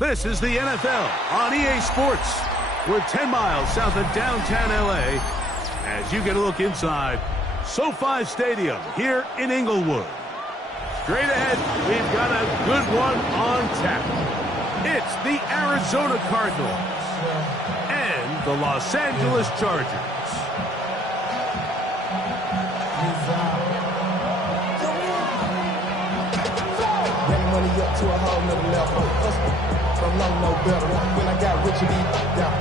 This is the NFL on EA Sports. We're 10 miles south of downtown LA as you get a look inside SoFi Stadium here in Inglewood. Straight ahead, we've got a good one on tap. It's the Arizona Cardinals and the Los Angeles Chargers. Money up to a whole nother level. From no better. When I got rich and down.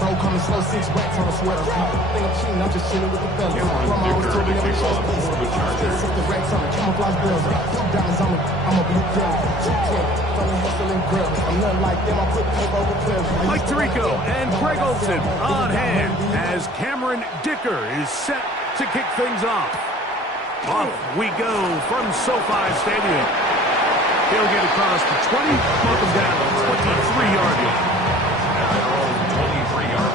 Bro coming slow, 6 racks on a sweater. Think I'm cheating, I'm just chilling with the fellas. Grandma always told me never trust these. Still 60 racks on camouflage bills. Diamonds on me, I'm a blue pill. 210, from the hustle and grill. I'm nothing like them, I put paper over pills. Mike Tirico and Greg Olson on hand as Cameron Dicker is set to kick things off. Off we go from SoFi Stadium. He'll get across the 20, welcome down to the 23-yard line. At their own 23-yard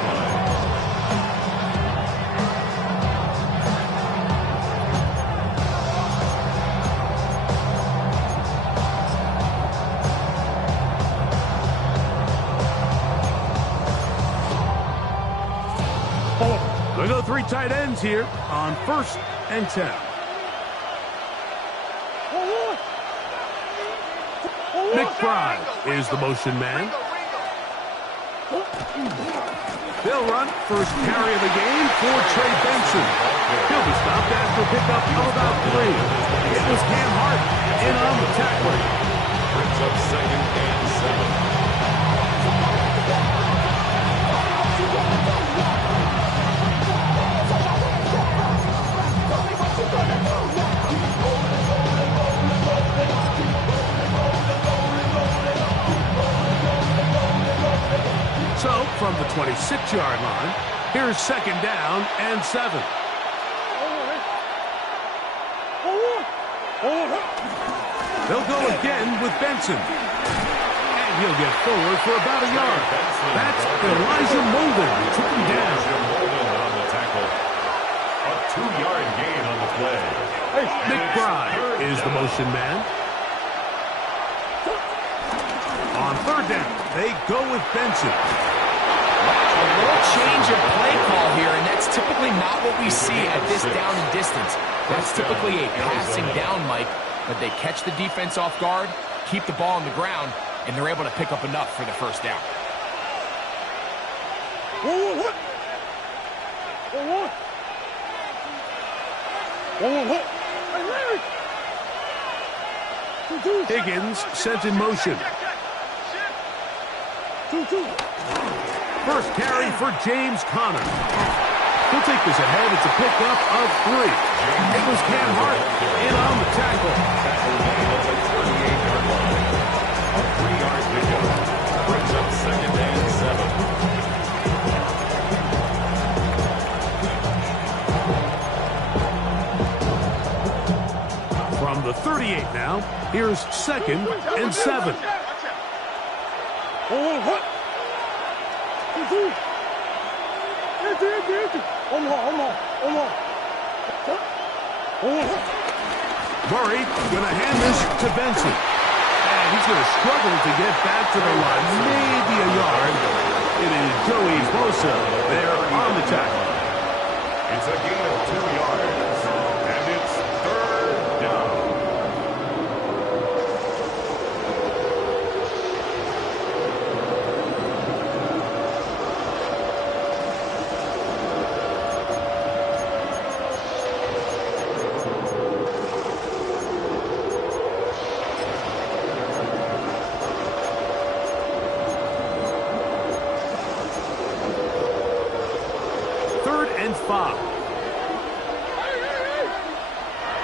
line. We go 3 tight ends here on 1st and 10. McBride is the motion man. They'll run first carry of the game for Trey Benson. He'll be stopped after a pickup of about 3. It was Cam Hart in on the tackle. Brings up 2nd and 7. So, from the 26-yard line, here's 2nd down and 7. They'll go again with Benson. And he'll get forward for about a yard. That's Elijah Molden who took him down. Molden on the tackle. A 2-yard gain on the play. McBride is the motion man. On 3rd down, they go with Benson. A little change of play call here, and that's typically not what we see at this down and distance. That's typically a passing down, Mike, but they catch the defense off guard, keep the ball on the ground, and they're able to pick up enough for the 1st down. Higgins sent in motion. First carry for James Conner. He'll take this ahead. It's a pickup of 3. It was Cam Hart in on the tackle. A 3-yard pickup. Brings up 2nd and 7. From the 38 now, here's 2nd and 7. Murray going to hand this to Benson. And he's going to struggle to get back to the line. Maybe a yard. It is Joey Bosa there on the tackle. It's a gain of 2 yards. And it's 3rd down.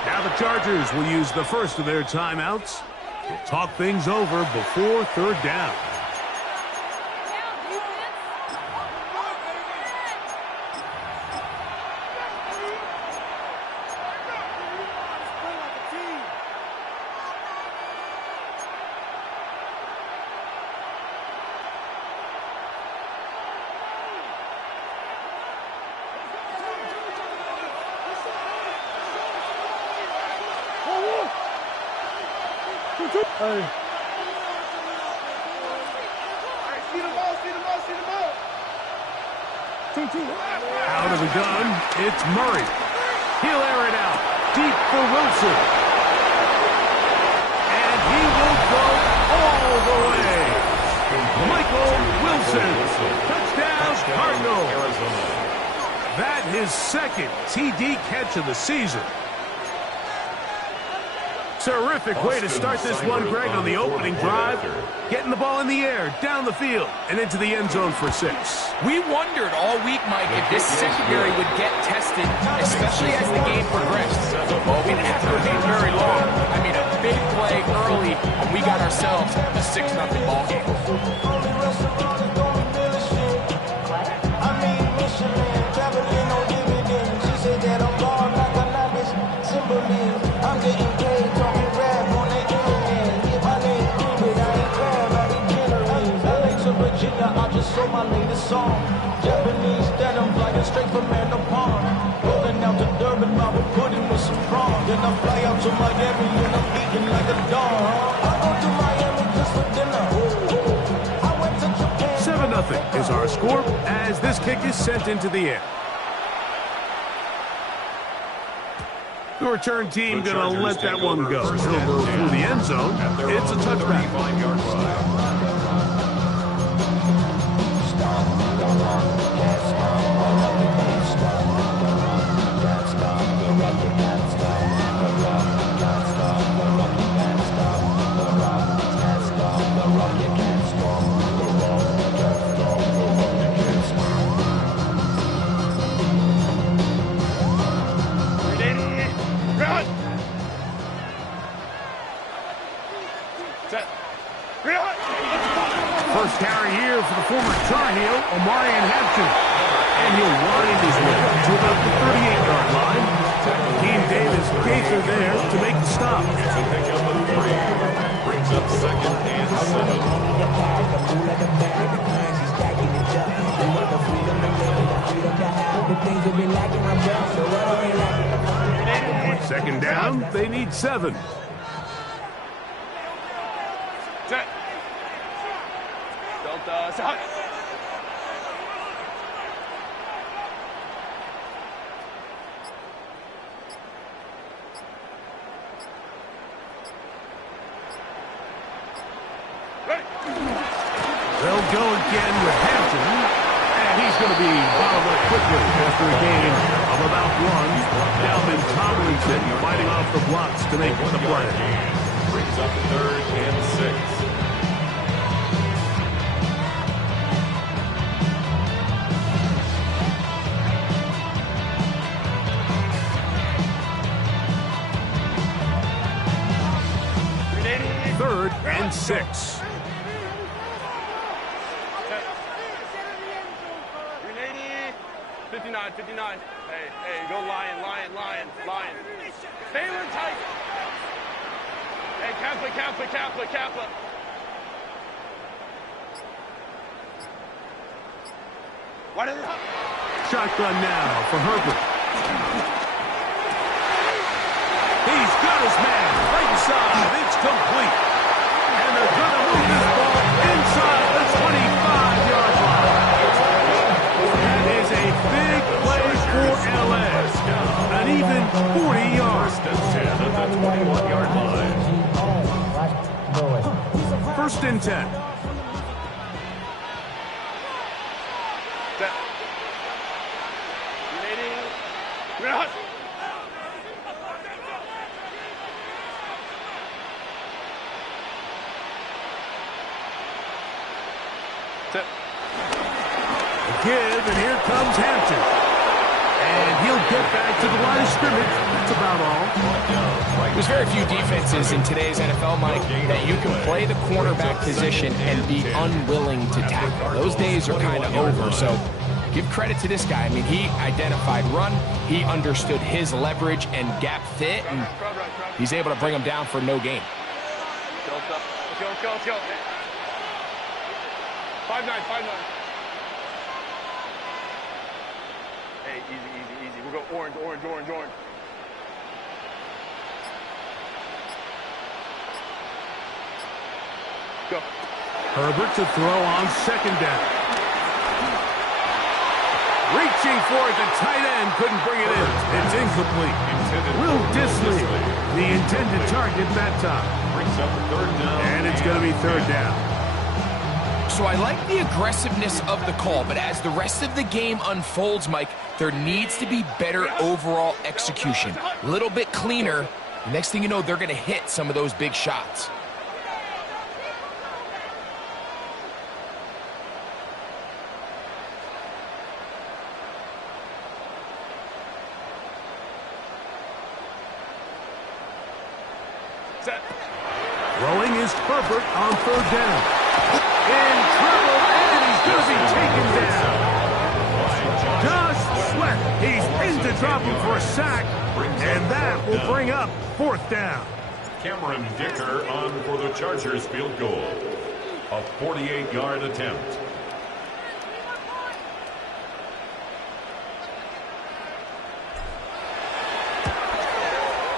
Now the Chargers will use the first of their timeouts to talk things over before 3rd down. Out of the gun, it's Murray. He'll air it out. Deep for Wilson. And he will go all the way. Michael Wilson. Touchdown, Cardinals. That his second TD catch of the season. Terrific way to start this one, Greg, on the opening drive. Getting the ball in the air, down the field, and into the end zone for 6. We wondered all week, Mike, if this secondary would get tested, especially as the game progressed. Well, we didn't have to wait very long. I mean, a big play early, and we got ourselves a 6-0 ball game. So my latest song, Japanese denim flying straight from Manapon. Rolling out to Durban, I would put in with some prawns. Then I fly out to Miami and I'm eating like a dog. I go to Miami just for dinner. I went to Japan. 7-0 is our score as this kick is sent into the air. The return team going to let that one go. He'll go through the end zone. It's a touchback. First carry here for the former Tar Heel, Omarion Hampton. And he'll wind his way to about the 38-yard line. Dean Davis Gaither there to make the stop. Brings up 2nd and 7. 2nd down, they need 7. Set. Delta, set. They'll go again with Hampton, and he's going to be bottled up quickly after a gain of about 1. Dalvin Tomlinson fighting off the blocks to make the play. Brings up 3rd and 6. Third and 6. 59, 59. Hey, go Lion. Stay in tight. Hey, Kappa. What is it? Shotgun now for Herbert. He's got his man right side. It's complete. And they're going to move this ball inside the 25-yard line. That is a big play for LA. An even 40 yards. First and 10 at the 21-yard line. 1st and 10. Set. Grenading. Set. Give, and here comes Hampton. And he'll get back to the line of scrimmage. That's about all. There's very few defenses in today's NFL, Mike, that you can play the cornerback position and be unwilling to tackle. Those days are kind of over, so give credit to this guy. I mean, he identified run, he understood his leverage and gap fit, and he's able to bring him down for no gain. Let's go. 5-9. Hey, easy. We'll go orange. Go. Herbert to throw on second down. Reaching for it, the tight end couldn't bring it in. It's incomplete. Will Disley, the intended target that time. Brings up third down. And it's going to be third down. So I like the aggressiveness of the call, but as the rest of the game unfolds, Mike, there needs to be better overall execution. A little bit cleaner. Next thing you know, they're going to hit some of those big shots. Throwing is Herbert on third down. In trouble, and he's going to be taken down. Josh Sweat, he's in to drop him for a sack, and that will bring up fourth down. Cameron Dicker on for the Chargers field goal. A 48-yard attempt.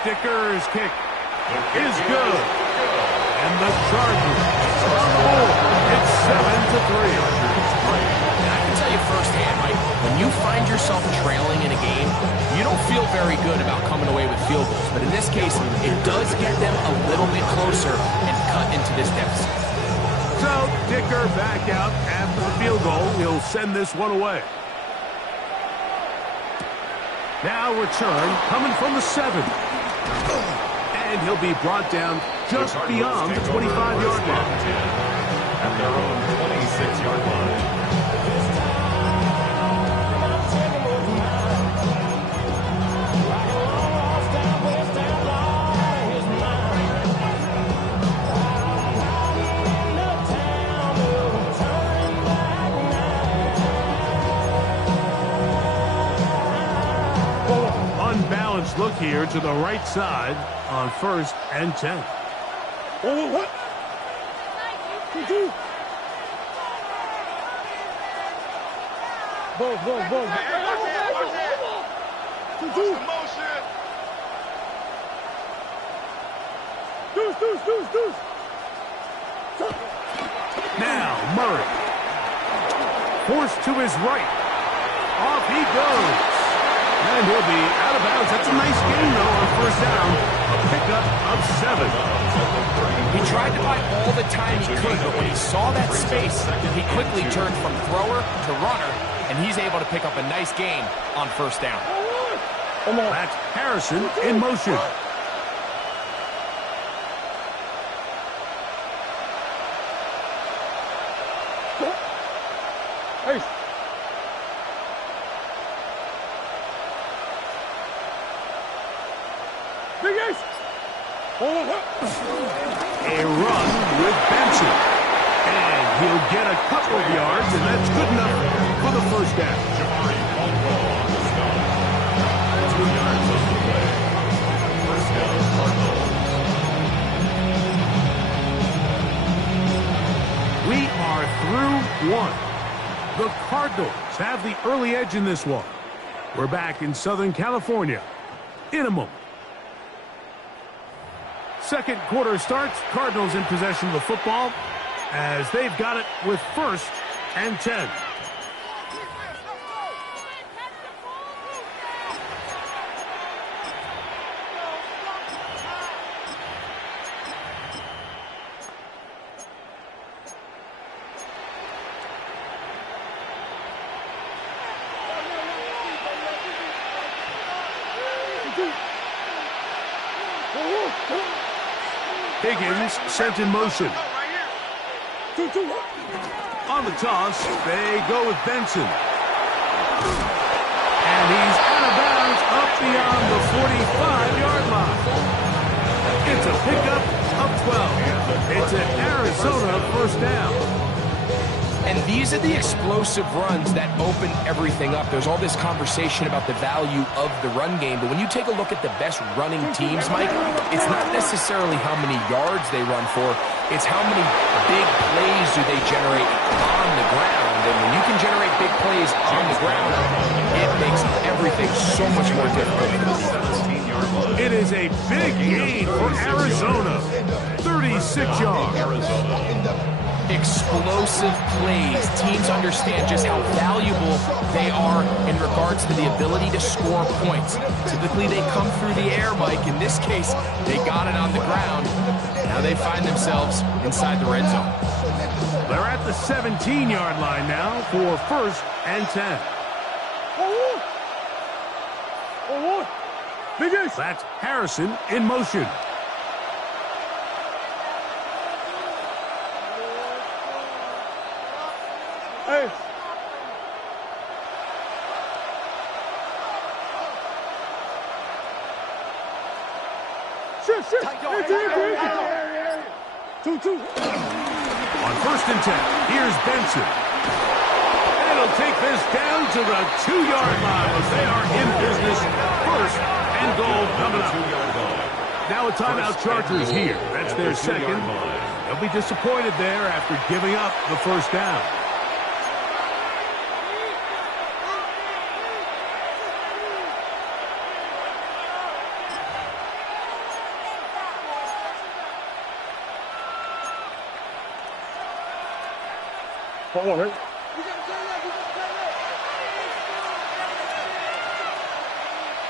Dicker's kick is good. And the Chargers are on the board. It's 7-3. And I can tell you firsthand, Mike, when you find yourself trailing in a game, you don't feel very good about coming away with field goals. But in this case, it does get them a little bit closer and cut into this deficit. So Dicker back out after the field goal. He'll send this one away. Now return coming from the 7. And he'll be brought down just beyond the 25-yard line. At their own 26-yard line. Unbalanced look here to the right side on 1st and 10. What? Boom. Deuce. Now Murray. Forced to his right. Off he goes. And he'll be out of bounds. That's a nice gain, though, on first down. A pickup of 7. He tried to buy all the time he could, but when he saw that space, he quickly turned from thrower to runner, and he's able to pick up a nice gain on first down. That's Harrison in motion. Hey. Big Ace. A run with Benson. And he'll get a couple of yards, and that's good enough for the first down. 2 yards on the play. First down, Cardinals. We are through one. The Cardinals have the early edge in this one. We're back in Southern California in a moment. Second quarter starts. Cardinals in possession of the football as they've got it with 1st and 10. Higgins sent in motion. On the toss, they go with Benson. And he's out of bounds up beyond the 45-yard line. It's a pickup of 12. It's an Arizona first down. And these are the explosive runs that open everything up. There's all this conversation about the value of the run game, but when you take a look at the best running teams, Mike, it's not necessarily how many yards they run for, it's how many big plays do they generate on the ground. And when you can generate big plays on the ground, it makes everything so much more difficult for the defense. It is a big gain for Arizona. 36 yards. explosive plays. Teams understand just how valuable they are in regards to the ability to score points. Typically, they come through the air, Mike. In this case, they got it on the ground. Now they find themselves inside the red zone. They're at the 17-yard line now for 1st and 10. That's Harrison in motion. Hey. Shit. 2-2. On 1st and 10, here's Benson. And it'll take this down to the 2-yard line as they are in business. 1st and goal coming up. Now a timeout Chargers here. That's their second. They'll be disappointed there after giving up the 1st down. That won't hurt.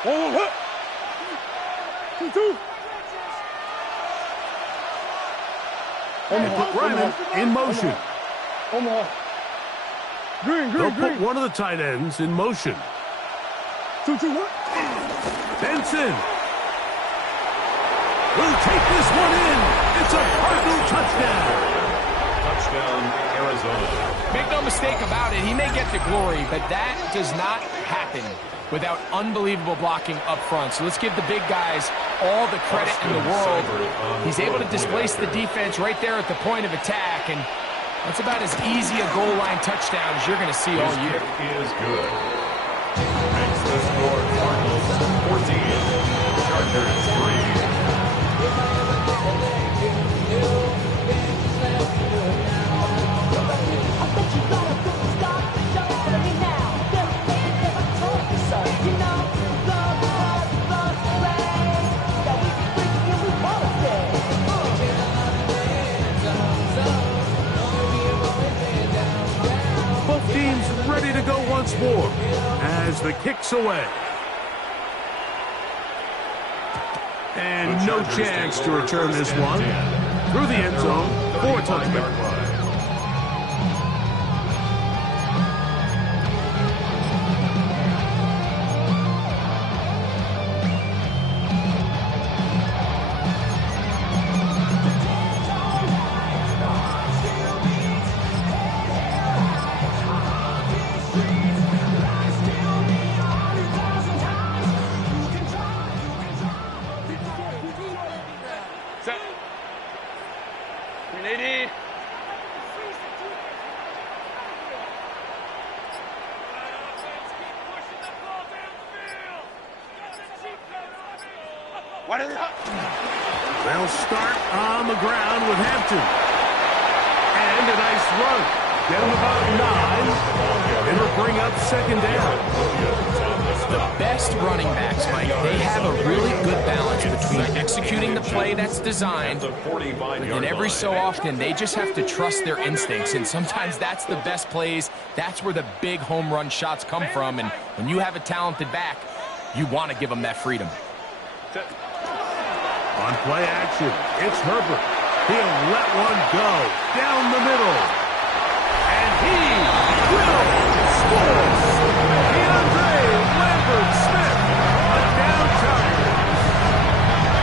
Won't hurt. 2-2. They put Ryman in motion. Omaha. Green. They'll put one of the tight ends in motion. 2-2. Benson will take this one in. It's a Cardinal touchdown. Touchdown, Arizona. Make no mistake about it, he may get the glory, but that does not happen without unbelievable blocking up front. So let's give the big guys all the credit in the world. He's able to displace the defense right there at the point of attack, and that's about as easy a goal line touchdown as you're going to see all year. Is good. Makes the score Cardinals 14, Chargers 3. Both teams ready to go once more as the kick's away. And no chance to return this one. Through the end zone for a touchdown. Set. 380. What is it? They'll start on the ground with Hampton. And a nice run. Get him about 9. It'll bring up 2nd down. The best running backs, Mike, they have a really good balance between executing the play that's designed, and every so often they just have to trust their instincts, and sometimes that's the best plays. That's where the big home run shots come from, and when you have a talented back, you want to give them that freedom. On play action, it's Herbert. He'll let one go down the middle. And he will score. DeAndre Lambert-Smith, a down Charger.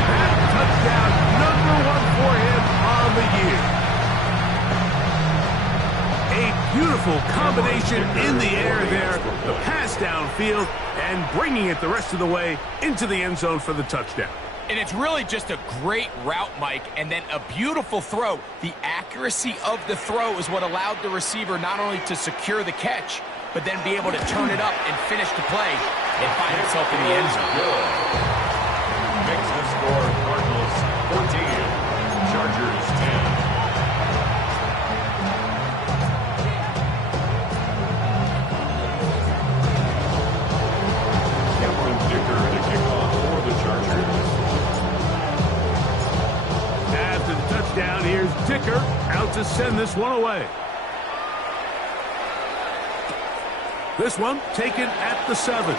That touchdown, number 1 for him on the year. A beautiful combination in the air there. The pass downfield and bringing it the rest of the way into the end zone for the touchdown. And it's really just a great route, Mike, and then a beautiful throw. The accuracy of the throw is what allowed the receiver not only to secure the catch, but then be able to turn it up and finish the play and find himself in the end zone. Makes the score Cardinals 14, Chargers 10. Cameron Dicker to kick off for the Chargers. After the touchdown, here's Dicker out to to send this one away. This one taken at the 7.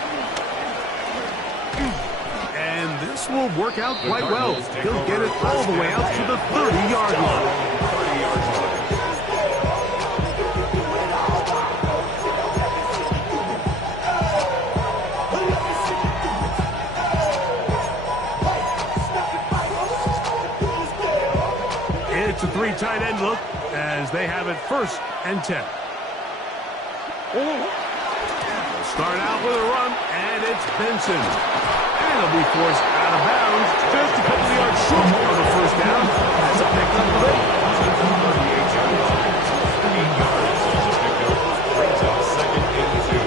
And this will work out quite well. He'll get it all the way out to the 30-yard line. It's a 3 tight end look as they have it 1st and 10. Start out with a run, and it's Benson. And he'll be forced out of bounds just a couple of yards short of the 1st down. That's a pickup of 8. 38 yards. 8 yards. That's a pickup. Brings up 2nd and 2.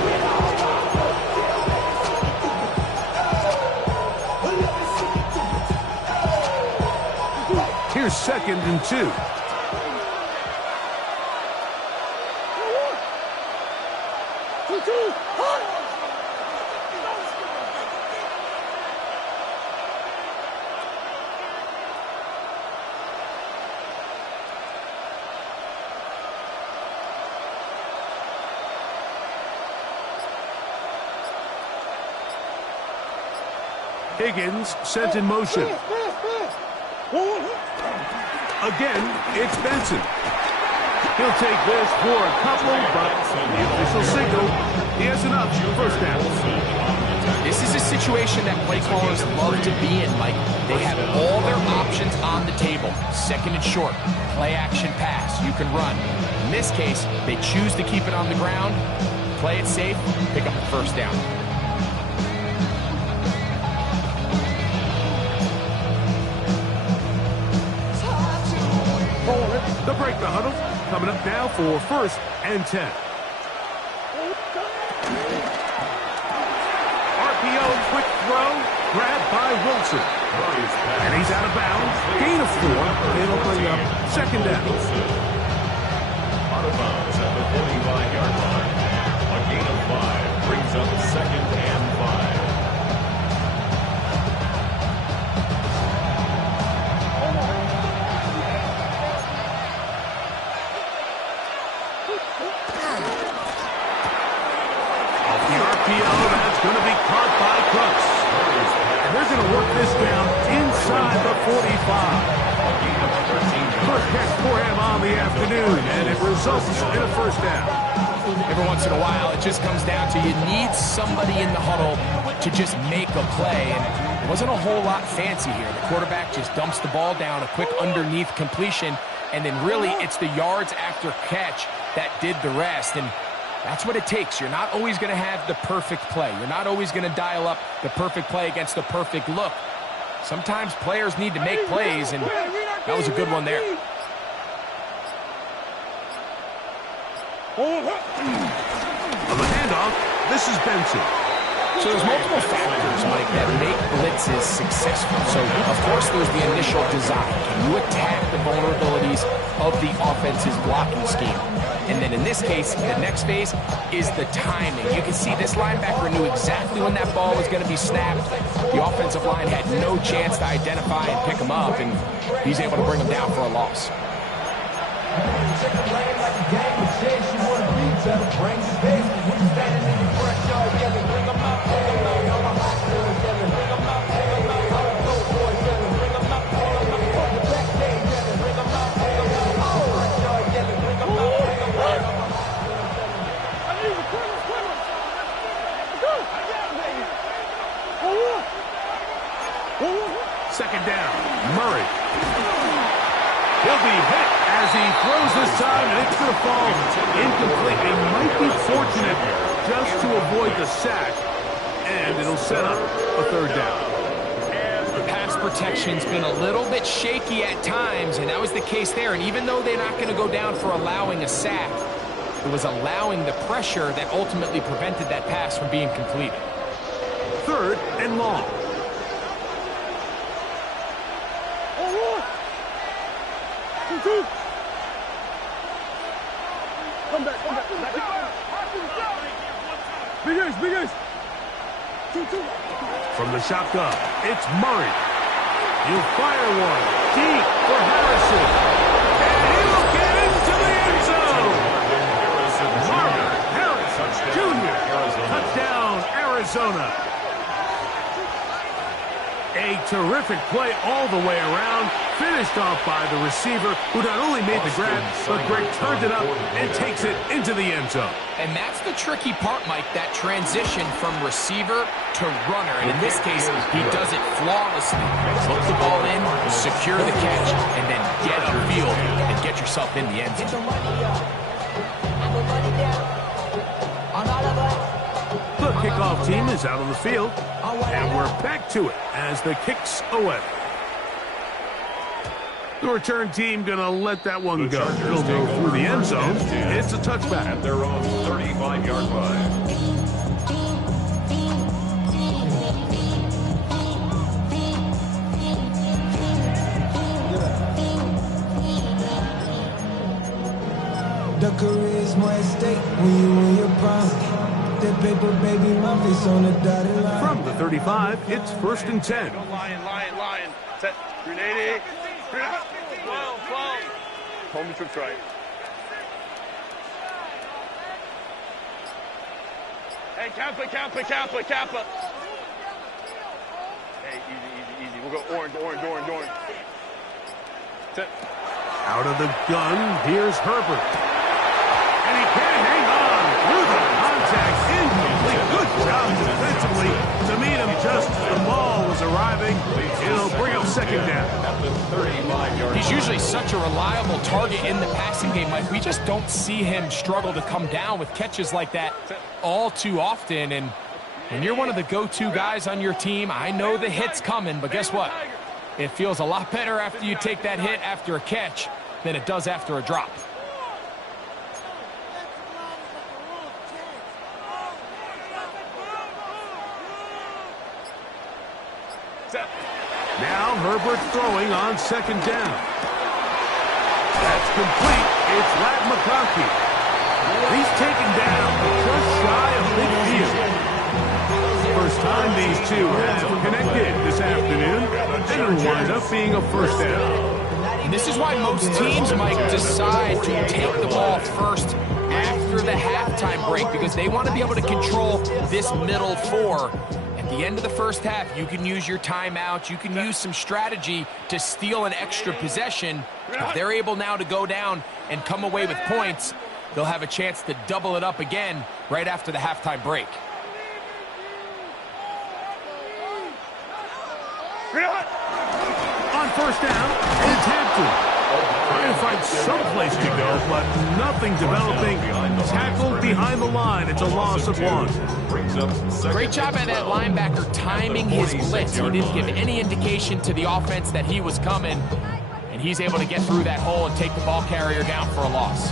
Here's 2nd and 2. Higgins sent in motion. Again, it's Benson. He'll take this for a couple, but the official signal, he has enough for 1st down. This is a situation that play callers love to be in, Mike. They have all their options on the table. 2nd and short, play action pass, you can run. In this case, they choose to keep it on the ground, play it safe, pick up the 1st down. The break the huddle coming up now for 1st and 10. RPO, quick throw, grabbed by Wilson. And he's out of bounds. Gain of 4. It'll bring up 2nd down. Out of bounds at the 45-yard line. A gain of 5 brings up 2nd and 5. That's going to be caught by Cooks. And they're going to work this down inside the 45. 1st catch for him on the afternoon, and it results in a 1st down. Every once in a while, it just comes down to you need somebody in the huddle to just make a play, and it wasn't a whole lot fancy here. The quarterback just dumps the ball down, a quick underneath completion, and then really it's the yards after catch that did the rest, and that's what it takes. You're not always going to have the perfect play. You're not always going to dial up the perfect play against the perfect look. Sometimes players need to make plays, and that was a good one there. On the handoff, this is Benson. So there's multiple factors, Mike, that make blitzes successful. So, of course, there's the initial design. Can you attack the vulnerabilities of the offense's blocking scheme? And then in this case, the next phase is the timing. You can see this linebacker knew exactly when that ball was going to be snapped. The offensive line had no chance to identify and pick him up, and he's able to bring him down for a loss. Second down, Murray. He'll be hit as he throws this time, and it's going to fall incomplete. They might be fortunate just to avoid the sack, and it'll set up a 3rd down. Pass protection's been a little bit shaky at times, and that was the case there. And even though they're not going to go down for allowing a sack, it was allowing the pressure that ultimately prevented that pass from being completed. 3rd and long. Come back. Big Ace. 2-2. From the shotgun, it's Murray. He'll fire one deep for Harrison. And he'll get it terrific play all the way around, finished off by the receiver, who not only made the grab, but Greg turned it up and takes it into the end zone. And that's the tricky part, Mike, that transition from receiver to runner. And in this case, he does it flawlessly. Hook the ball in, secure the catch, and then get upfield and get yourself in the end zone. The kickoff team is out on the field, and we're back to it as the kick's away. The return team going to let that one go. It'll go through the end zone. It's a touchback. At their own 35-yard line. The career is more at stake when you in your prime. That paper, baby, my face on the dotted line. From the 35, it's 1st and 10. Go lion. Set. 380. 12. Hold me trips right. Hey, Kappa. Hey, easy. We'll go orange. Set. Out of the gun, here's Herbert. And he can't hang on through the contact. Incomplete. Good job defensively to meet him just as the ball was arriving. It'll bring up 2nd down. He's usually such a reliable target in the passing game, Mike. We just don't see him struggle to come down with catches like that all too often. And when you're one of the go-to guys on your team, I know the hit's coming, but guess what? It feels a lot better after you take that hit after a catch than it does after a drop. Now Herbert throwing on 2nd down. That's complete. It's McConkey. He's taken down just shy of midfield. First time these two have connected this afternoon, and it'll wind up being a 1st down. And this is why most teams, Mike, decide to take the ball first after the halftime break, because they want to be able to control this middle 4. At the end of the first half, you can use your timeout, you can use some strategy to steal an extra possession. If they're able now to go down and come away with points, they'll have a chance to double it up again right after the halftime break. On 1st down, it's Hampton. Trying to find some place to go, but nothing developing. Tackled behind the line. It's a loss of 1. Great job by that linebacker timing his blitz. He didn't give any indication to the offense that he was coming, and he's able to get through that hole and take the ball carrier down for a loss.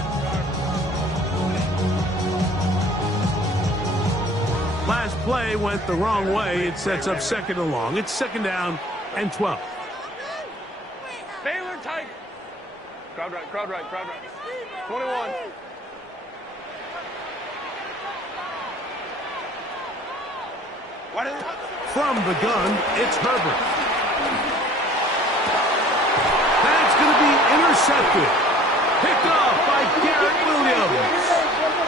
Last play went the wrong way. It sets up 2nd and long. It's 2nd down and 12. Baylor Tiger. Crowd right. 21. From the gun, it's Herbert. That's going to be intercepted. Picked off by Garrett Williams.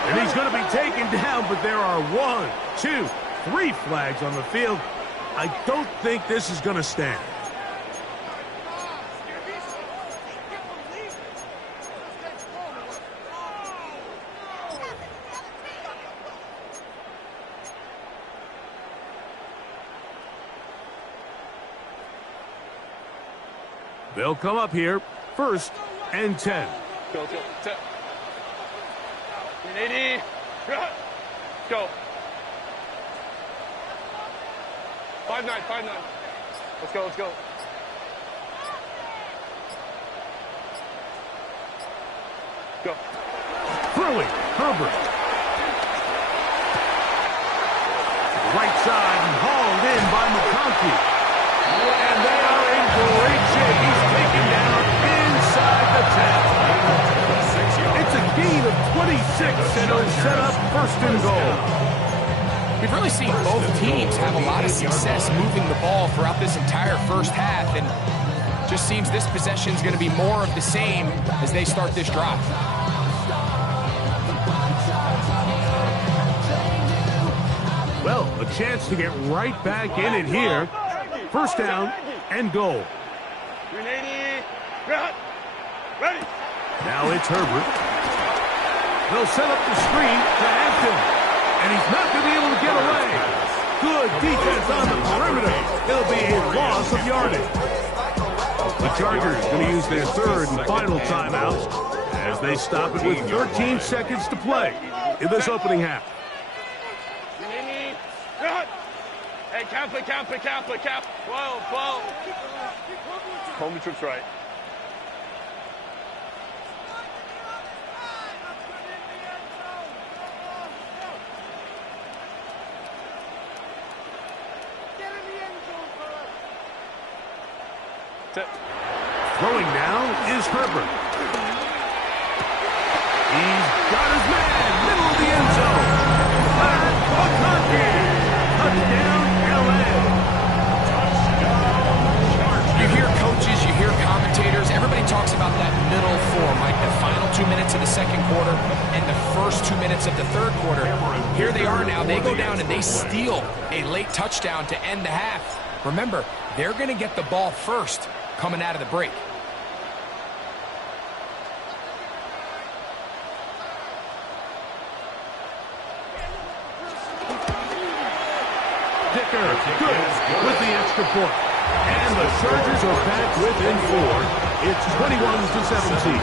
And he's going to be taken down, but there are 1, 2, 3 flags on the field. I don't think this is going to stand. They'll come up here, 1st and 10. Go. 80. Go. 5-9. Let's go. Go. Throwing, Herbert. Right side and hauled in by McConkey. And they are in great shape. He's taken down inside the 10. It's a gain of 26, and it'll set up 1st and goal. We've really seen both teams have a lot of success moving the ball throughout this entire first half, and just seems this possession is going to be more of the same as they start this drive. Well, a chance to get right back in it here. 1st down and goal. 380. Ready. Now it's Herbert. They'll set up the screen to Hampton. And he's not going to be able to get away. Good defense on the perimeter. It'll be a loss of yardage. The Chargers going to use their third and final timeout as they stop it with 13 seconds to play in this opening half. Hey, count. 12. Home trips right. Throwing now is Herbert. He's got his man, middle of the end zone. Touchdown, LA. You hear coaches, you hear commentators, everybody talks about that middle form, like the final 2 minutes of the second quarter and the first 2 minutes of the third quarter. Here they are now. They go down and they steal a late touchdown to end the half. Remember, they're going to get the ball first coming out of the break. Dicker, good with the extra point. And the Chargers are back within 4. It's 21-17.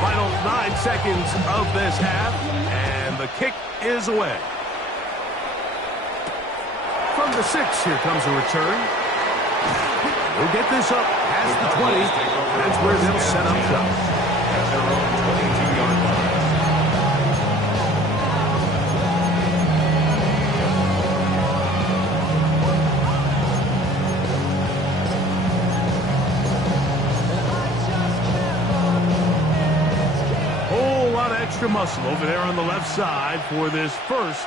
Final 9 seconds of this half, and the kick is away. From the 6, here comes a return. We'll get this up past the 20. That's where they'll set up shop. At their own 22-yard line. Whole lot of extra muscle over there on the left side for this 1st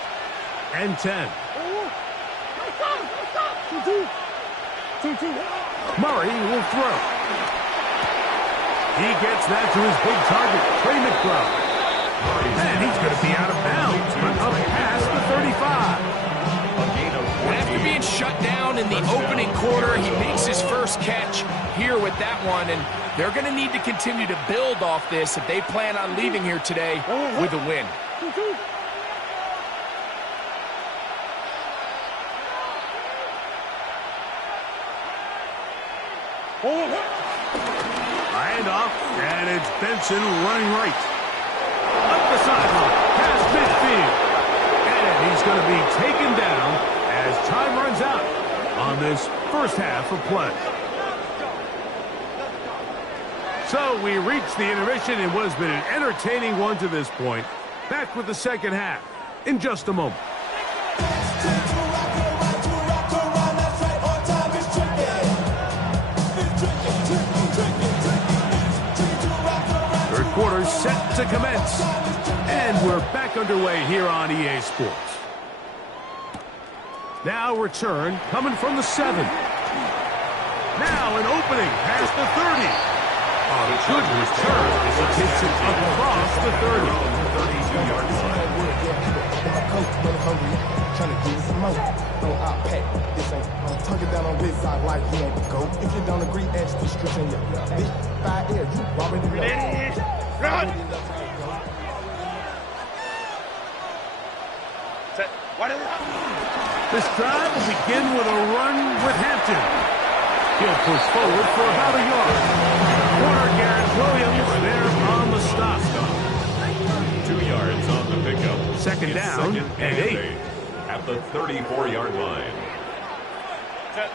and 10. Murray will throw. He gets that to his big target, Trey McBride. And he's going to be out of bounds, but up past the 35. After being shut down in the opening quarter, he makes his first catch here with that one, and they're going to need to continue to build off this if they plan on leaving here today with a win. Handoff, and it's Benson running right. Up the sideline, past midfield. And he's going to be taken down as time runs out on this first half of play. So we reached the intermission in what has been an entertaining one to this point. Back with the second half in just a moment. Quarter set to commence, and we're back underway here on EA Sports. Now return coming from the 7. Now an opening past the 30. A good return as he takes it across the 30. 32-yard line. Trying to get some more. No, I pack. This ain't. I'm tugging down on this side like he ain't the go. If you don't agree, ask the script in your bitch. 5 air, you already know. Run! Set. This drive will begin with a run with Hampton. He'll push forward for about a yard. Corner Garrett Williams there on the stop. 2 yards on the pickup. Second It's down second and 8. At the 34-yard line. Set.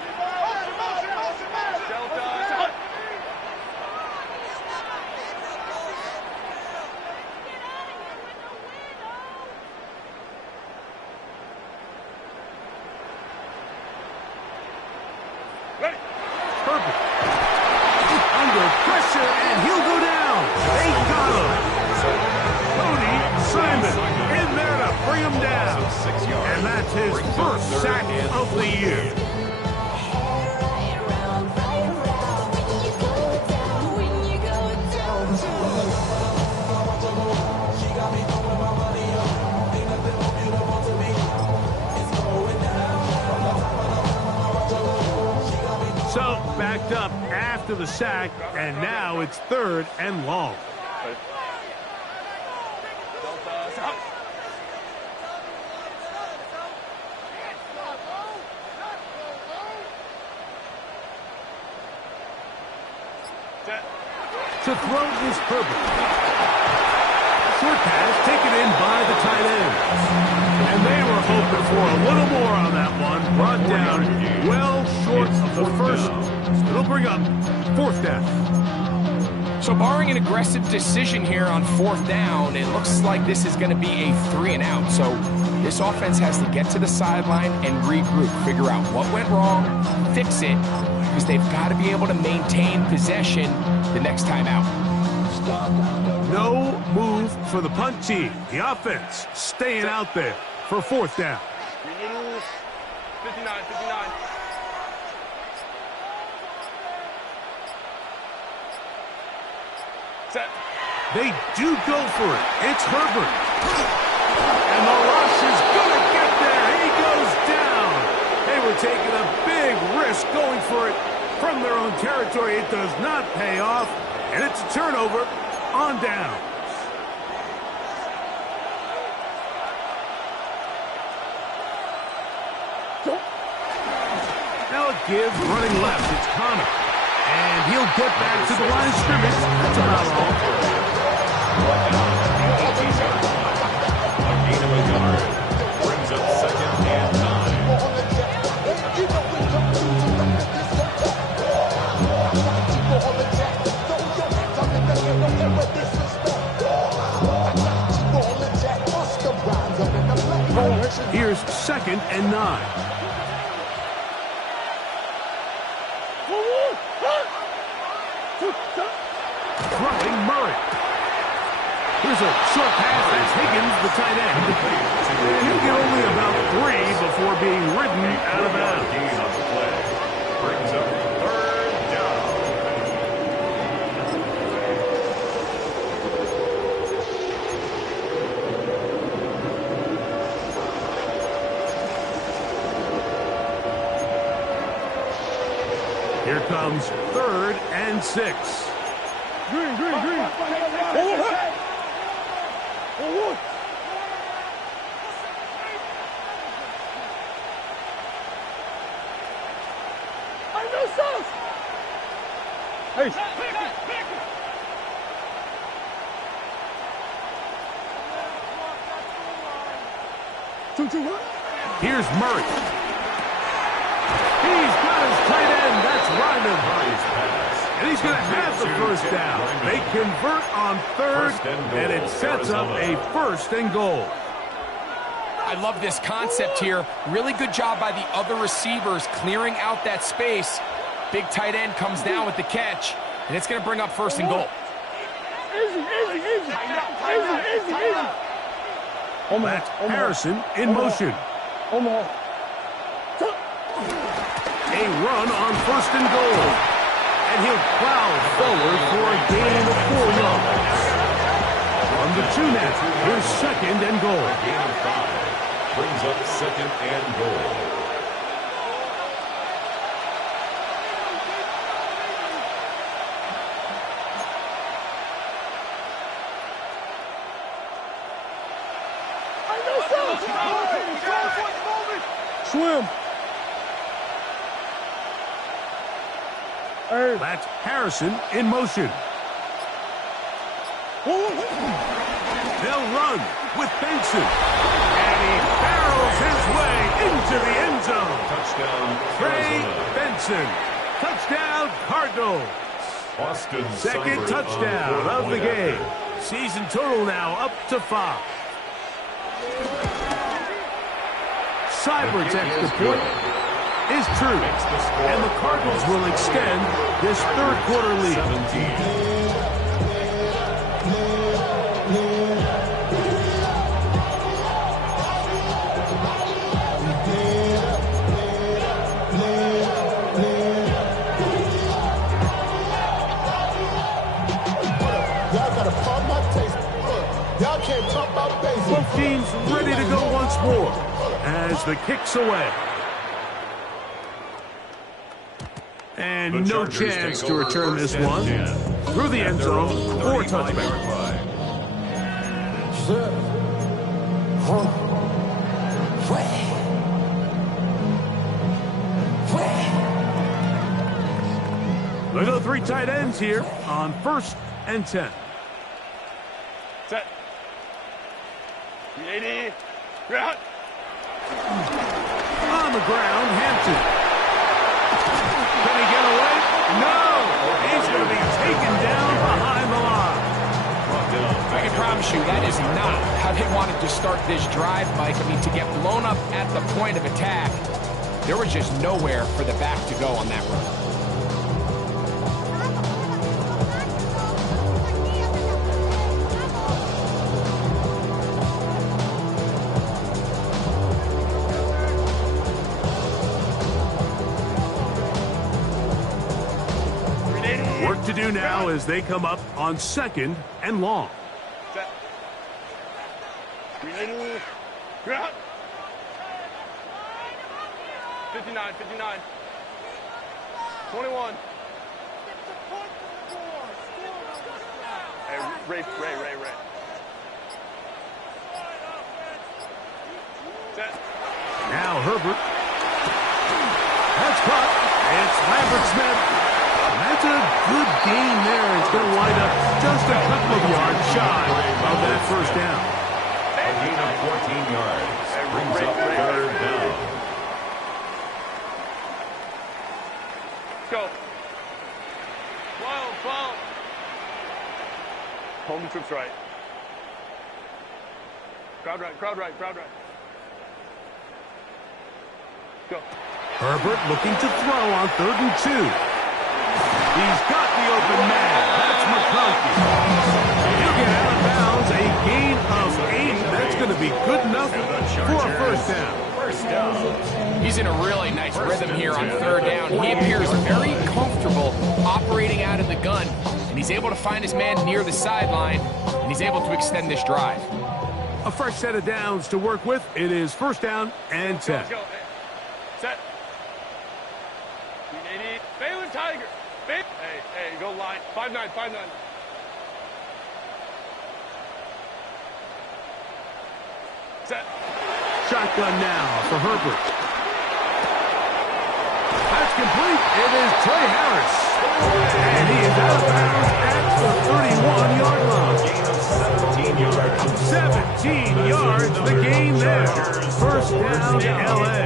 Perfect. Under pressure, and he'll go down. They got him. Cody Simon in there to bring him down. And that's his first sack of the year. backed up after the sack, and now it's 3rd and long. To throw is Herbert. Short pass taken in by the tight end. And they were hoping for a little more on that one. Brought down well short of the first. It'll bring up 4th down. So barring an aggressive decision here on 4th down, it looks like this is going to be a 3 and out. So this offense has to get to the sideline and regroup, figure out what went wrong, fix it, because they've got to be able to maintain possession the next time out. No move for the punt team. The offense staying out there for 4th down. 59. Set. They do go for it. It's Herbert. And the rush is going to get there. He goes down. They were taking a big risk going for it from their own territory. It does not pay off. And it's a turnover on down. Now it gives running left. It's Connor. And he'll get back to the line of scrimmage. That's about all. A gain of a yard. Brings up 2nd and 9. Here's 2nd and 9. Throwing Murray. Here's a short pass. That's Higgins, the tight end. He'll get only about 3 before being ridden out of bounds. gain on the play. Brings up 3rd down. Here comes 3rd and 6. Green. Forward. I know sauce. Hey. Here's Murray. He's got his tight end. That's Ryman. And he's going to have the 1st down. They convert on 3rd, and it sets up a 1st and goal. I love this concept here. Really good job by the other receivers clearing out that space. Big tight end comes down with the catch, and it's going to bring up 1st and goal. Easy. That's Harrison in motion. A run on 1st and goal. And he'll plow forward for a gain of 4 yards. From the 2 now, here's 2nd and goal. A gain of 5. Brings up 2nd and goal. Swim. That's Harrison in motion. They'll run with Benson. And he barrels his way into the end zone. Touchdown. Trey Arizona. Benson. Touchdown, Cardinals. Austin 2nd Seibert touchdown on of the point game. after. Season total now up to 5. Seibert's extra point is true. And the Cardinals will extend this 3rd quarter lead. 17. Both teams ready to go once more as the kick's away. And no chance to return this one. Through the end zone for a touchback. Look at the 3 tight ends here on 1st and 10. Set. 380. Ground. On the ground, Hampton. Can he get away? No! He's going to be taken down behind the line. I can promise you that is not how they wanted to start this drive, Mike. I mean, to get blown up at the point of attack, there was just nowhere for the back to go on that run. Work to do now as they come up on 2nd and long. Set. 380. Ground. 59, 59. 21. Hey, Ray. Set. Now Herbert. That's caught. It's Lambert Smith. That's a good gain there. It's going to wind up just a couple of yards shy of that 1st down. A gain of 14 yards. Brings up 3rd down. Let's go. 12. Home trips right. Crowd right. Go. Herbert looking to throw on 3rd and 2. He's got the open man. That's McConkey. He'll get out of bounds. A gain of 8. That's going to be good enough for a 1st down. He's in a really nice rhythm here on 3rd down. He appears very comfortable operating out of the gun, and he's able to find his man near the sideline, and he's able to extend this drive. A fresh set of downs to work with. It is 1st down and 10. Let's go. Set. 380. Baylor Tiger. Hey, go line. 5-9. Set. Shotgun now for Herbert. That's complete. It is Trey Harris. And he is out of bounds at the 31-yard line. 17 yards, the gain there. 1st down to L.A.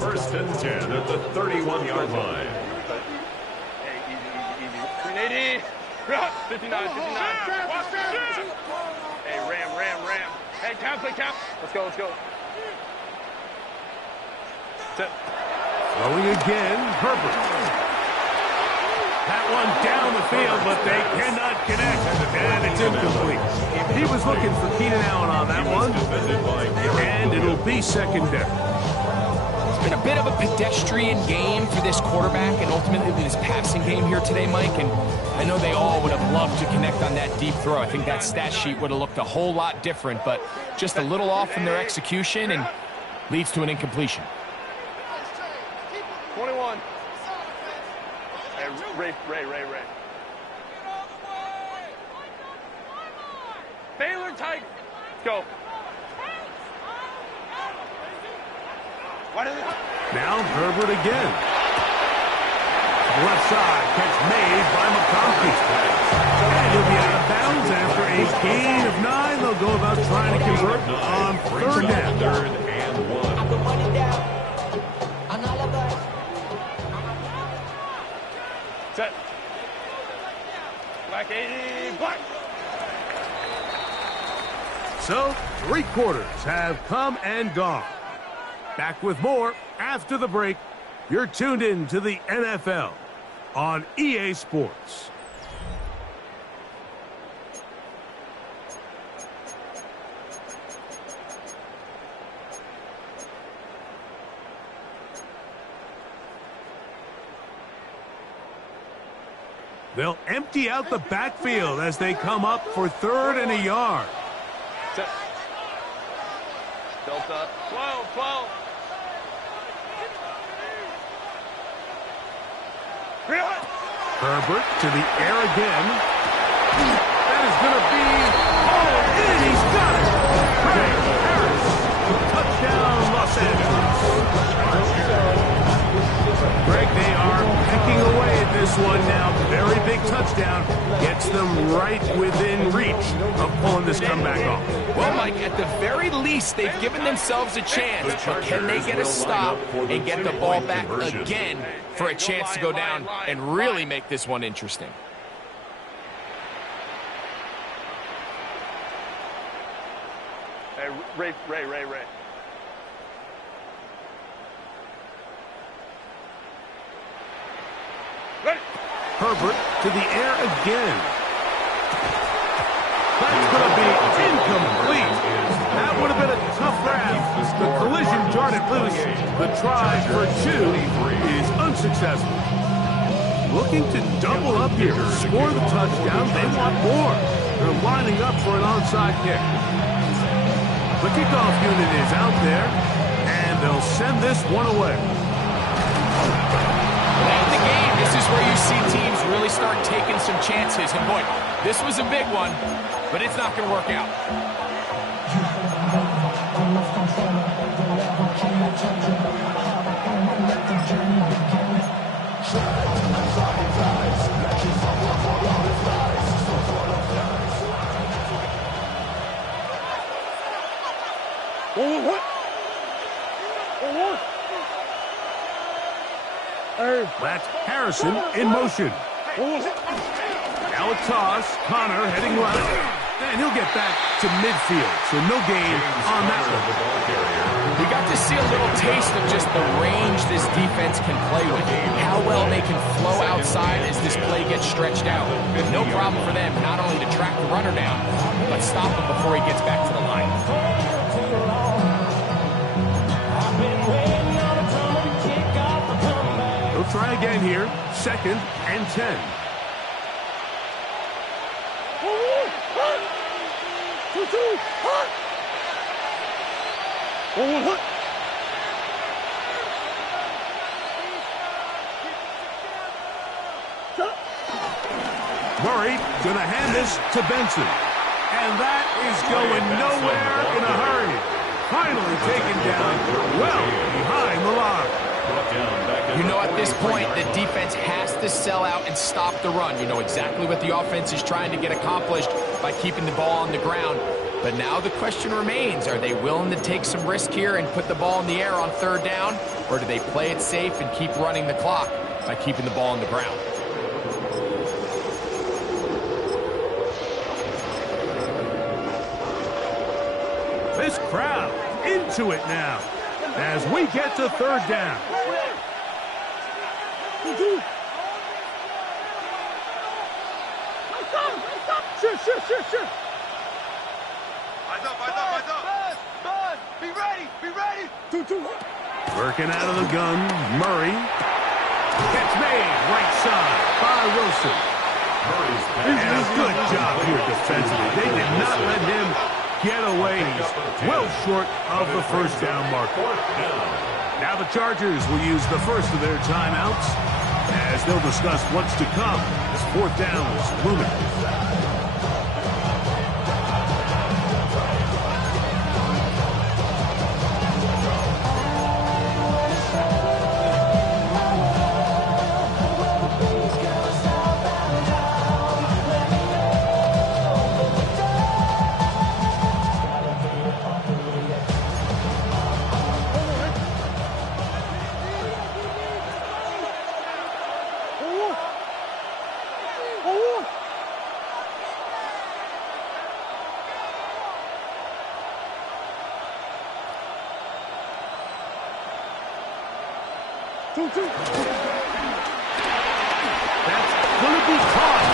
1st and 10 at the 31-yard line. Easy. 59. Hey, Ram. Hey, cap. Let's go. Set. Throwing again, Herbert. That one down the field, but they cannot connect, and it's incomplete. He was looking for Keenan Allen on that one, and it'll be 2nd down. It's been a bit of a pedestrian game for this quarterback and ultimately this passing game here today, Mike, and I know they all would have loved to connect on that deep throw. I think that stat sheet would have looked a whole lot different, but just a little off in their execution and leads to an incompletion. 21. Hey, Ray. Baylor Tiger. Let's go. Now Herbert again. Left side, catch made by McConkey. And he'll be out of bounds after a gain of 9. They'll go about trying to convert on 3rd down. 3rd and 1. Set. Black 80. Black. So, 3 quarters have come and gone. Back with more after the break. You're tuned in to the NFL on EA Sports. They'll empty out the backfield as they come up for 3rd and a yard. Set. Delta. 12. Herbert to the air again. That is going to be... Oh, and he's got it! Greg Harris. Touchdown, Los Angeles. Greg, they are pecking away at this one now. Very big touchdown. Gets them right within reach of pulling this comeback off. Well, Mike, at the very least, they've given themselves a chance. But can they get a stop and get the ball back again for a chance to go down and really make this one interesting? Hey, Ray. Ready. Herbert to the air again. That's going to be incomplete. That would have been a tough grab. The collision darted loose. The try for 2 is unsuccessful. Looking to double up here. Score the touchdown. They want more. They're lining up for an onside kick. The kickoff unit is out there, and they'll send this one away. Late in the game, this is where you see teams really start taking some chances. And boy, this was a big one, but it's not going to work out. That's Harrison in motion. Now a toss. Connor heading right. And he'll get back to midfield. So no gain on that one. We got to see a little taste of just the range this defense can play with. How well they can flow outside as this play gets stretched out. No problem for them not only to track the runner down, but stop him before he gets back to the line. They'll try again here. 2nd and 10. Murray gonna hand this to Benson. And that is going nowhere in a hurry. Finally taken down well behind the line. You know, at this point, the defense has to sell out and stop the run. You know exactly what the offense is trying to get accomplished by keeping the ball on the ground. But now the question remains, are they willing to take some risk here and put the ball in the air on 3rd down? Or do they play it safe and keep running the clock by keeping the ball on the ground? This crowd into it now as we get to 3rd down. Sure. Eyes up. Bud, be ready. 2. Working out of the gun, Murray. Catch made, right side by Wilson. And a good job here defensively. They did not let him get away. He's well short of the 1st down marker. Now the Chargers will use the first of their timeouts as they'll discuss what's to come as 4th down is looming. That's going to be caught.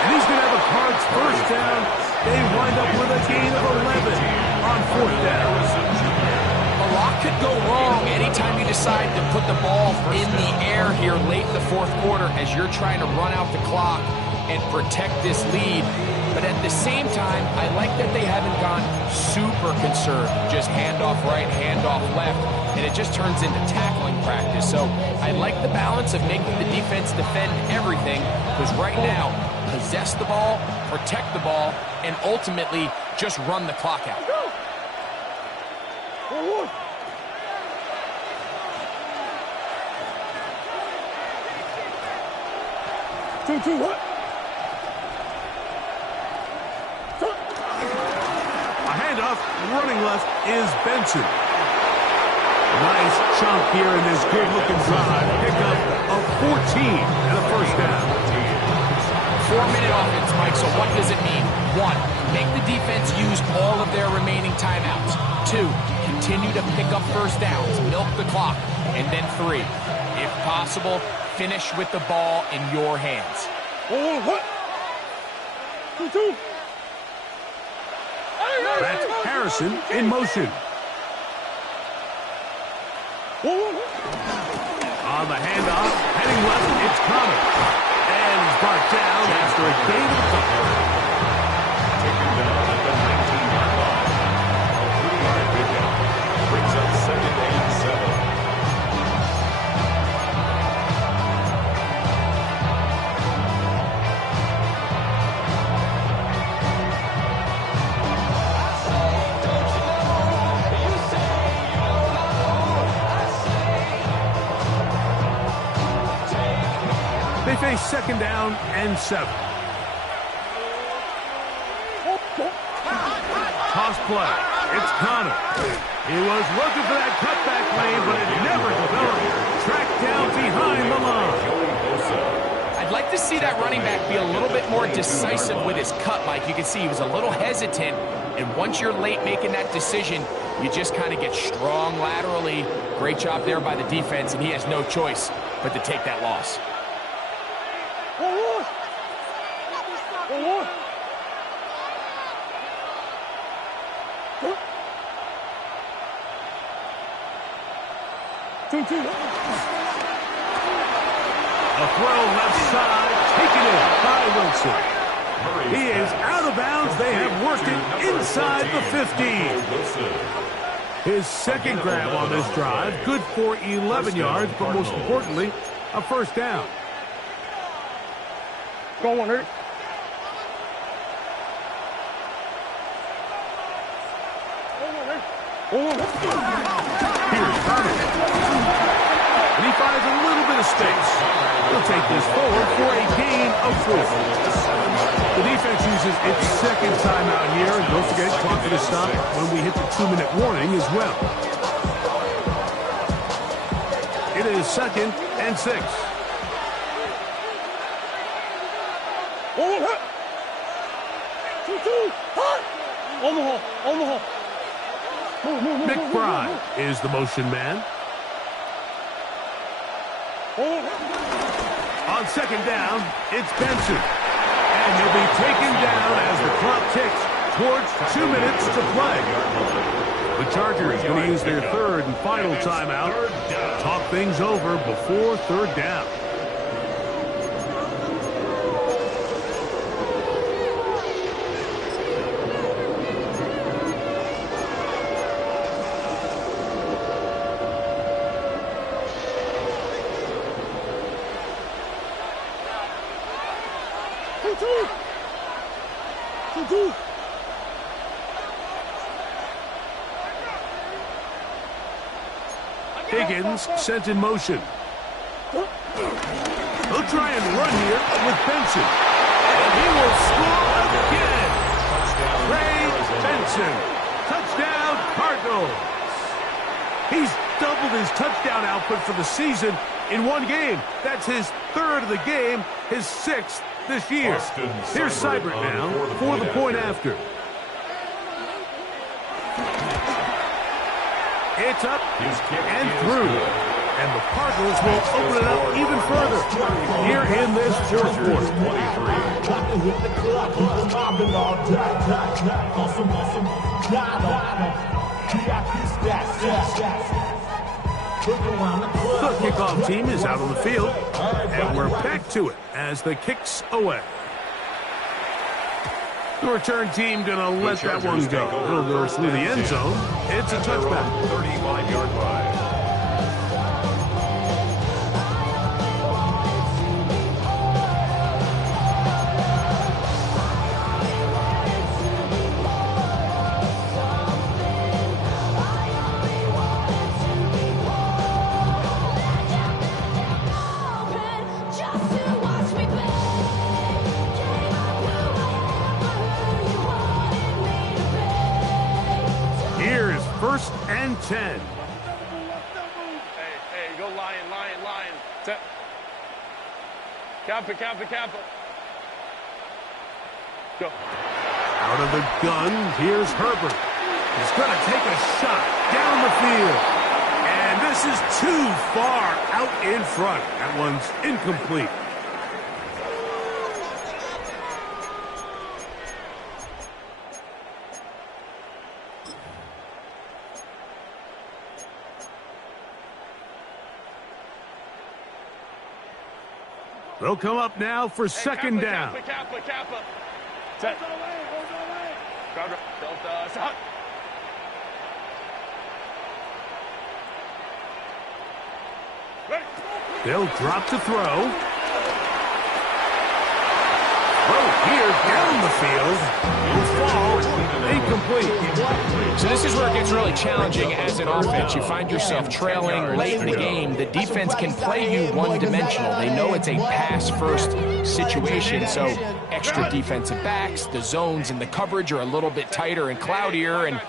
And he's going to have a Cards 1st down. They wind up with a gain of 11 on 4th down. A lot could go wrong anytime you decide to put the ball in the air here late in the 4th quarter as you're trying to run out the clock and protect this lead. But at the same time, I like that they haven't gone super conservative. Just handoff right, handoff left, and it just turns into tackling practice. So I like the balance of making the defense defend everything, because right now, possess the ball, protect the ball, and ultimately just run the clock out. What? A handoff, running left is Benson. Nice chunk here in this good-looking drive. Pick up a 14 and a first down. 4-minute offense, Mike, so what does it mean? 1, make the defense use all of their remaining timeouts. 2, continue to pick up first downs, milk the clock. And then 3, if possible, finish with the ball in your hands. That's Harrison in motion. On the handoff, heading left, it's Connor. And he's brought down after a gain of a couple. Taken down at the 19-yard line. A 3-yard pickup brings up 2nd and 7. They face 2nd down and 7. Toss play. It's Connor. He was looking for that cutback lane, but it never developed. Tracked down behind the line. I'd like to see that running back be a little bit more decisive with his cut, Mike. You can see he was a little hesitant, and once you're late making that decision, you just kind of get strong laterally. Great job there by the defense, and he has no choice but to take that loss. A throw left side, taken in by Wilson. He is out of bounds. They have worked it inside the 15. His second grab on this drive, good for 11 yards, but most importantly, a first down. Go on, Eric. Here's Connor. And he finds a little bit of space. He'll take this forward for a gain of 4. The defense uses its second timeout here. And don't forget, clock to stop when we hit the 2-minute warning as well. It is 2nd and 6. McBride is the motion man. On 2nd down, it's Benson. And he'll be taken down as the clock ticks towards 2 minutes to play. The Chargers going to use their 3rd and final timeout. Talk things over before 3rd down. Higgins sent in motion. He'll try and run here with Benson. And he will score again. Ray Benson. Touchdown, Cardinals. He's doubled his touchdown output for the season in one game. That's his 3rd of the game, his 6th this year. Here's Seibert now for the point after. It's up and through. And the Cardinals will open it up even further here in this 4th quarter. The kickoff team is out on the field, and we're back to it as the kick's away. The return team going to let that one go. It'll go through the end zone. It's a touchback. 35-yard line. and 10. Hey, go lion. Set. Cap it. Go. Out of the gun, here's Herbert. He's going to take a shot down the field. And this is too far out in front. That one's incomplete. They'll come up now for second down. Kappa. Set. Delta, stop. Ready. They'll drop to throw. Throw here down the field. Will fall. Incomplete. So this is where it gets really challenging as an offense. You find yourself trailing late in the game. The defense can play you one-dimensional. They know it's a pass-first situation, so extra defensive backs, the zones and the coverage are a little bit tighter and cloudier, and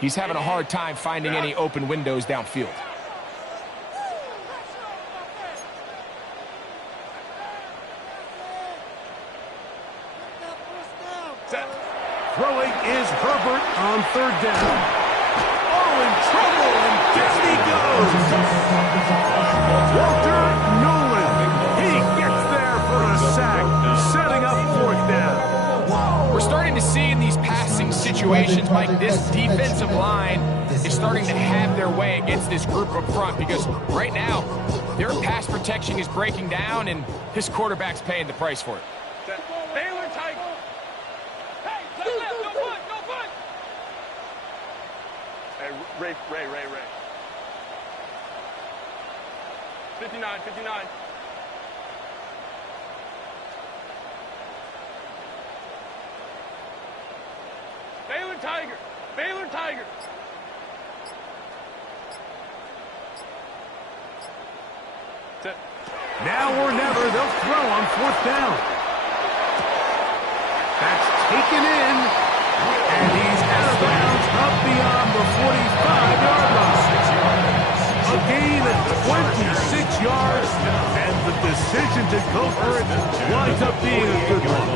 he's having a hard time finding any open windows downfield. Throwing is Herbert on third down. Oh, in trouble, and down he goes. Walter Nolan. He gets there for a sack, setting up fourth down. We're starting to see in these passing situations, Mike, this defensive line is starting to have their way against this group up front, because right now, their pass protection is breaking down, and this quarterback's paying the price for it. Baylor Tiger. Ray. 59. Baylor Tiger. Set. Now or never, they'll throw on fourth down. That's taken in, and he's out of bounds up beyond the 45-yard line. A gain of 26 yards, and the decision to go for it winds up being a good one.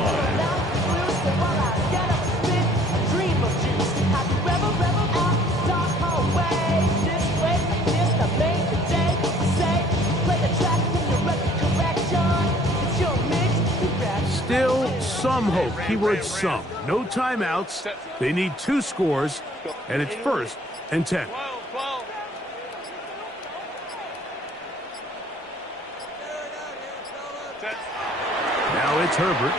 Still some hope, keyword some. No timeouts. They need 2 scores, and it's first and 10. 12. Now it's Herbert.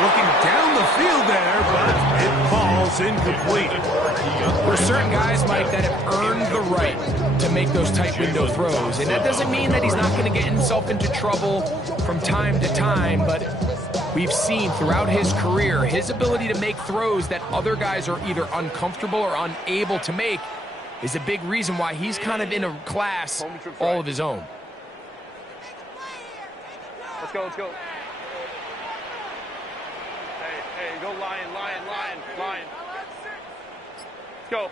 Looking down the field there, but it falls incomplete. There's certain guys, Mike, that have earned the right to make those tight window throws. And that doesn't mean that he's not going to get himself into trouble from time to time, but we've seen throughout his career his ability to make throws that other guys are either uncomfortable or unable to make is a big reason why he's kind of in a class all of his own. Let's go. Hey, go lion. Let's go.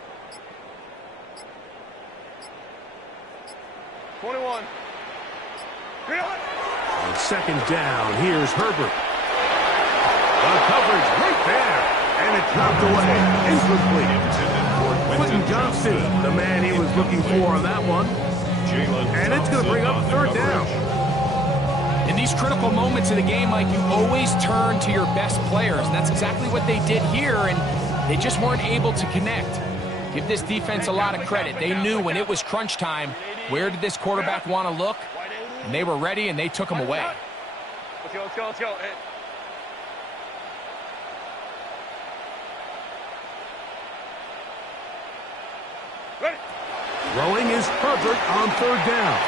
21. On second down, here's Herbert. The coverage right there, and it's knocked away, incomplete. Quentin Johnston, the man he was looking for on that one. And it's going to bring up third down. In these critical moments of the game, Mike, you always turn to your best players, and that's exactly what they did here, and they just weren't able to connect. Give this defense a lot of credit. They knew when it was crunch time, where did this quarterback want to look, and they were ready, and they took him away. Let's go. Hey. Ready. Throwing is Herbert on third down.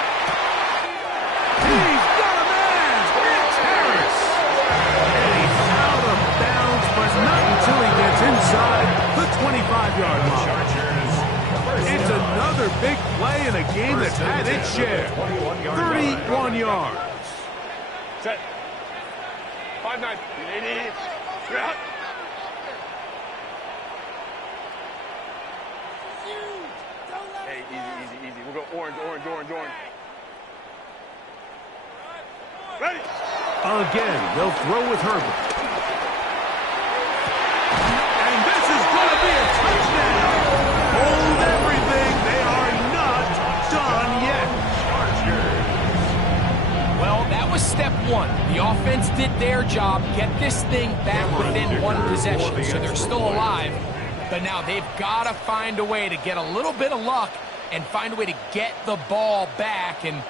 He's got a man! It's Harris! And he's out of bounds, but not until he gets inside the 25-yard line. It's another big play in a game that's had its share. 31 yards. Set. 5-9. 80. Hey, easy. We'll go orange. Ready? Again, they'll throw with Herbert. And this is going to be a touchdown. Hold everything. They are not done yet. Well, that was step one. The offense did their job, get this thing back within one possession, so they're still alive. But now they've got to find a way to get a little bit of luck and find a way to get the ball back, and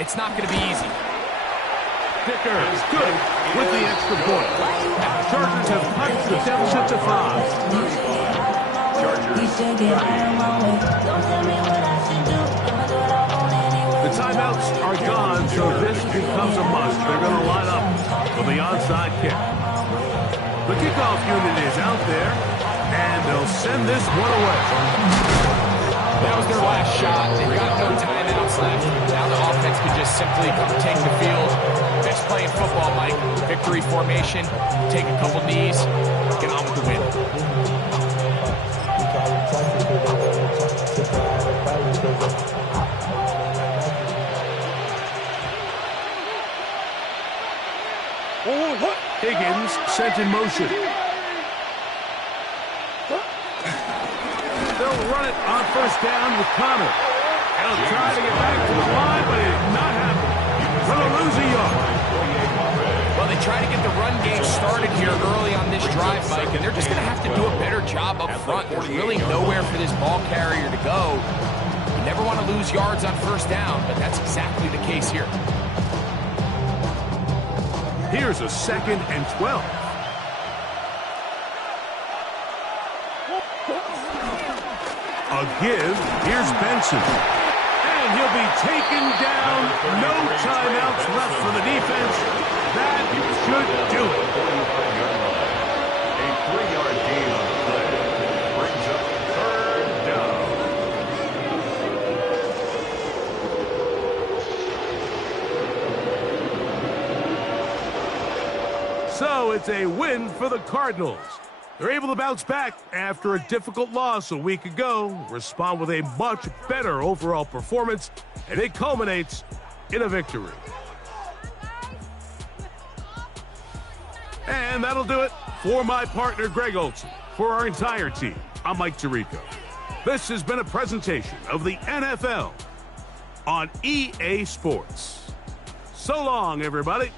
it's not going to be easy. Dicker is good with the extra point. Chargers have cut the deficit to 5. The timeouts are gone, so this becomes a must. They're going to line up for the onside kick. The kickoff unit is out there, and they'll send this one away. That was their last shot. They've got no timeouts left. Now the offense can just simply come take the field. Best play in football, Mike. Victory formation, take a couple knees, get on with the win. Higgins sent in motion. They'll run it on first down with Connor. They'll try to get back to the line, but it did not happen. They'll lose a yard. Well, they try to get the run game started here early on this drive, Mike, and they're just going to have to do a better job up front. There's really nowhere for this ball carrier to go. You never want to lose yards on first down, but that's exactly the case here. Here's a 2nd and 12. A give. Here's Benson. And he'll be taken down. No timeouts left for the defense. That should do it. A 3-yard gain on the play brings up 3rd down. So it's a win for the Cardinals. They're able to bounce back after a difficult loss a week ago, respond with a much better overall performance, and it culminates in a victory. And that'll do it for my partner, Greg Olson. For our entire team, I'm Mike Tirico. This has been a presentation of the NFL on EA Sports. So long, everybody.